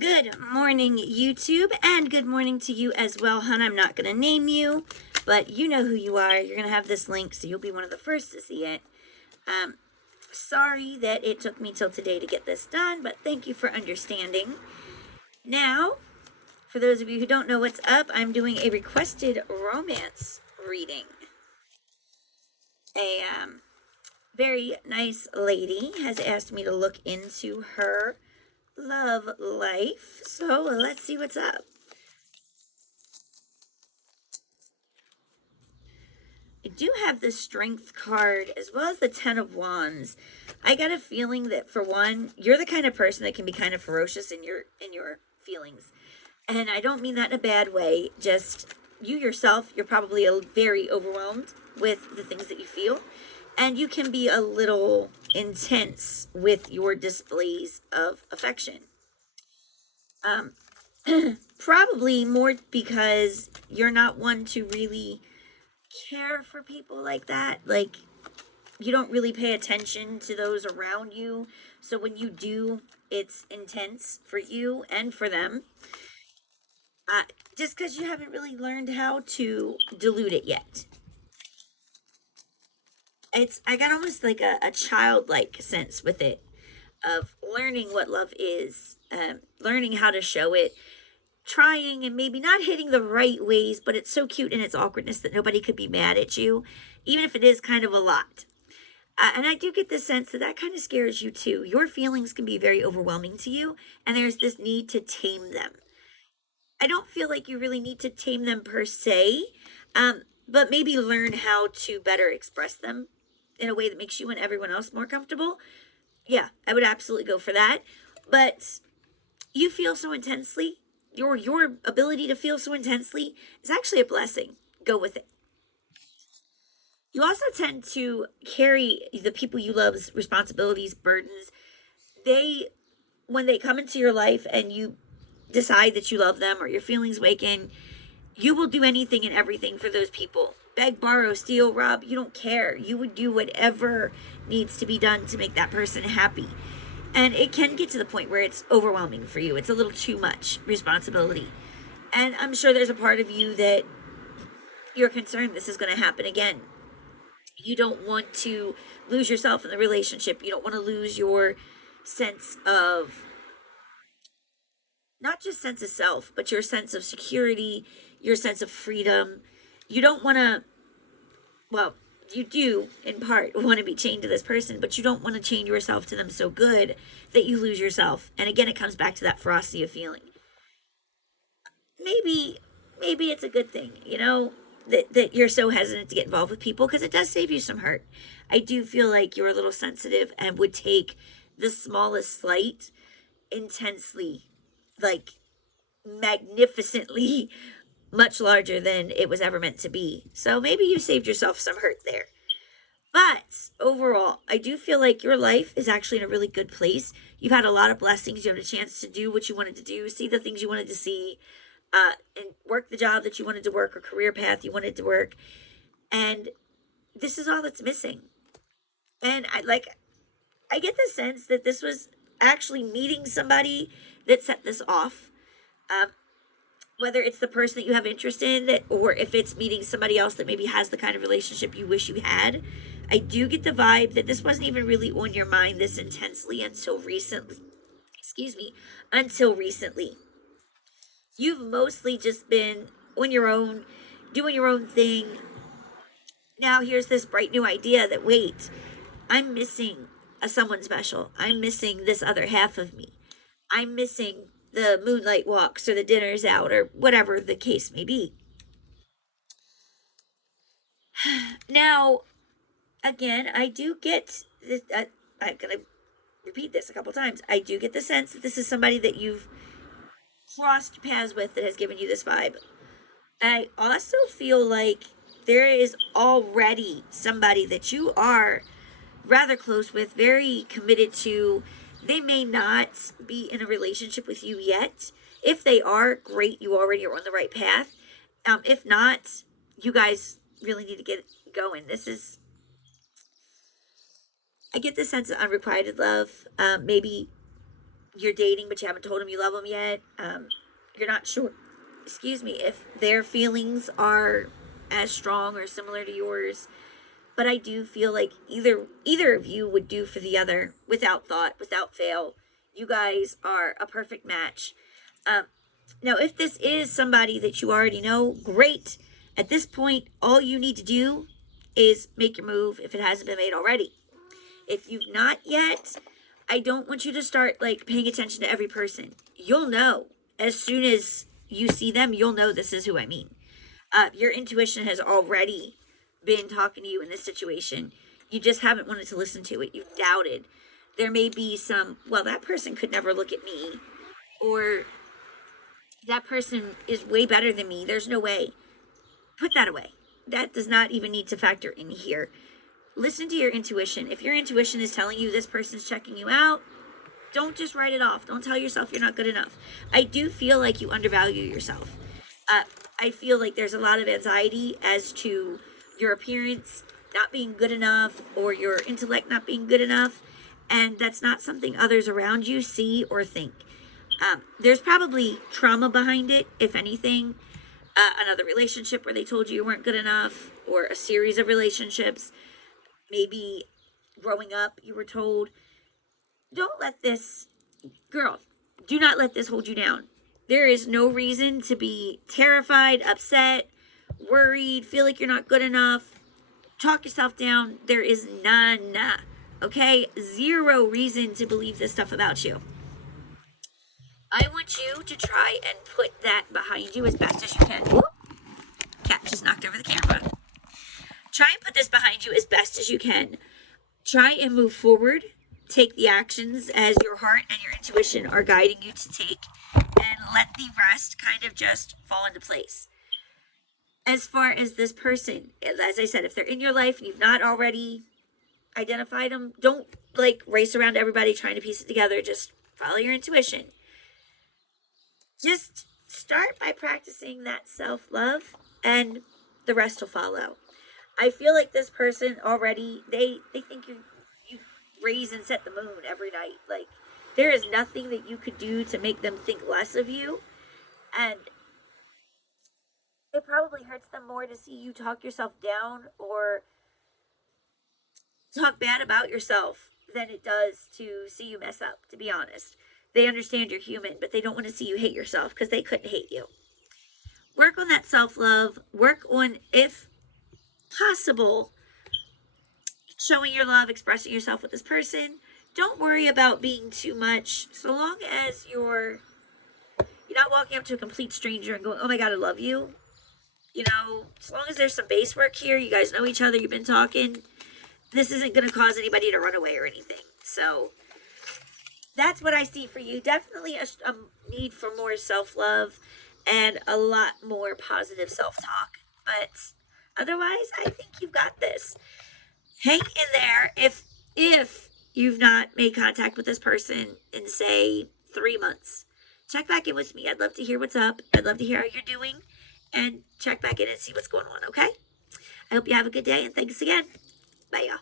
Good morning, YouTube, and good morning to you as well, hon. I'm not going to name you, but you know who you are. You're going to have this link, so you'll be one of the first to see it. Sorry that it took me till today to get this done, but thank you for understanding. Now, for those of you who don't know what's up, I'm doing a requested romance reading. A very nice lady has asked me to look into her love life, so let's see what's up. I do have the Strength card as well as the Ten of Wands. I got a feeling that, for one, you're the kind of person that can be kind of ferocious in your feelings. And I don't mean that in a bad way. Just you yourself, you're probably very overwhelmed with the things that you feel. And you can be a little intense with your displays of affection. Probably more because you're not one to really care for people like that. Like, you don't really pay attention to those around you, so when you do, it's intense for you and for them, just because you haven't really learned how to dilute it yet. I got almost like a childlike sense with it, of learning what love is, learning how to show it, trying and maybe not hitting the right ways, but it's so cute in its awkwardness that nobody could be mad at you, even if it is kind of a lot. And I do get the sense that that kind of scares you too. Your feelings can be very overwhelming to you, and there's this need to tame them. I don't feel like you really need to tame them per se, but maybe learn how to better express them in a way that makes you and everyone else more comfortable. Yeah, I would absolutely go for that. But you feel so intensely. Your ability to feel so intensely is actually a blessing. Go with it. You also tend to carry the people you love's responsibilities, burdens. When they come into your life and you decide that you love them or your feelings waken, you will do anything and everything for those people. Beg, borrow, steal, rob, you don't care. You would do whatever needs to be done to make that person happy. And it can get to the point where it's overwhelming for you. It's a little too much responsibility. And I'm sure there's a part of you that you're concerned this is going to happen again. You don't want to lose yourself in the relationship. You don't want to lose your sense of, not just sense of self, but your sense of security, your sense of freedom. You don't want to, well, you do in part want to be chained to this person, but you don't want to chain yourself to them so good that you lose yourself. And again, it comes back to that ferocity of feeling. Maybe it's a good thing, that you're so hesitant to get involved with people, because it does save you some hurt. I do feel like you're a little sensitive and would take the smallest slight intensely, like magnificently much larger than it was ever meant to be. So maybe you saved yourself some hurt there. But overall, I do feel like your life is actually in a really good place. You've had a lot of blessings. You have a chance to do what you wanted to do, see the things you wanted to see, and work the job that you wanted to work, or career path you wanted to work. And this is all that's missing. And I get the sense that this was actually meeting somebody that set this off. Whether it's the person that you have interest in, or if it's meeting somebody else that maybe has the kind of relationship you wish you had. I do get the vibe that this wasn't even really on your mind this intensely until recently. Until recently. You've mostly just been on your own, doing your own thing. Now here's this bright new idea that, wait, I'm missing someone special. I'm missing this other half of me. I'm missing the moonlight walks or the dinners out or whatever the case may be. Now, again, I do get this. I'm going to repeat this a couple times. I do get the sense that this is somebody that you've crossed paths with that has given you this vibe. I also feel like there is already somebody that you are rather close with, very committed to. They may not be in a relationship with you yet. If they are, great, you already are on the right path. If not, you guys really need to get going. I get the sense of unrequited love. Maybe you're dating, but you haven't told them you love them yet. You're not sure, excuse me, if their feelings are as strong or similar to yours. But I do feel like either of you would do for the other without thought, without fail. You guys are a perfect match. Um, Now, if this is somebody that you already know, great. At this point, all you need to do is make your move if it hasn't been made already. If you've not yet, I don't want you to start like paying attention to every person. You'll know as soon as you see them, you'll know this is who I mean. Your intuition has already been talking to you in this situation. You just haven't wanted to listen to it. You've doubted. There may be some, well, that person could never look at me, or that person is way better than me. There's no way. Put that away. That does not even need to factor in here. Listen to your intuition. If your intuition is telling you this person's checking you out, don't just write it off. Don't tell yourself you're not good enough. I do feel like you undervalue yourself. I feel like there's a lot of anxiety as to your appearance not being good enough or your intellect not being good enough. And that's not something others around you see or think. There's probably trauma behind it, if anything. Another relationship where they told you weren't good enough, or a series of relationships. Maybe growing up you were told. Don't let this, girl, do not let this hold you down. There is no reason to be terrified, upset, worried, feel like you're not good enough. Talk yourself down. There is none. Okay? Zero reason to believe this stuff about you. I want you to try and put that behind you as best as you can. Whoop. Cat just knocked over the camera. Try and put this behind you as best as you can. Try and move forward. Take the actions as your heart and your intuition are guiding you to take, and let the rest kind of just fall into place. As far as this person, as I said, if they're in your life and you've not already identified them, don't like race around everybody trying to piece it together. Just follow your intuition. Just start by practicing that self-love, and the rest will follow. I feel like this person already, they think you raise and set the moon every night. Like, there is nothing that you could do to make them think less of you. And it probably hurts them more to see you talk yourself down or talk bad about yourself than it does to see you mess up, to be honest. They understand you're human, but they don't want to see you hate yourself because they couldn't hate you. Work on that self-love. Work on, if possible, showing your love, expressing yourself with this person. Don't worry about being too much. So long as you're not walking up to a complete stranger and going, oh my God, I love you. You know, as long as there's some base work here, you guys know each other, you've been talking, this isn't going to cause anybody to run away or anything. So that's what I see for you. Definitely a need for more self-love and a lot more positive self-talk. But otherwise, I think you've got this. Hang in there. If you've not made contact with this person in, say, 3 months, check back in with me. I'd love to hear what's up. I'd love to hear how you're doing. And check back in and see what's going on, okay? I hope you have a good day, and thanks again. Bye, y'all.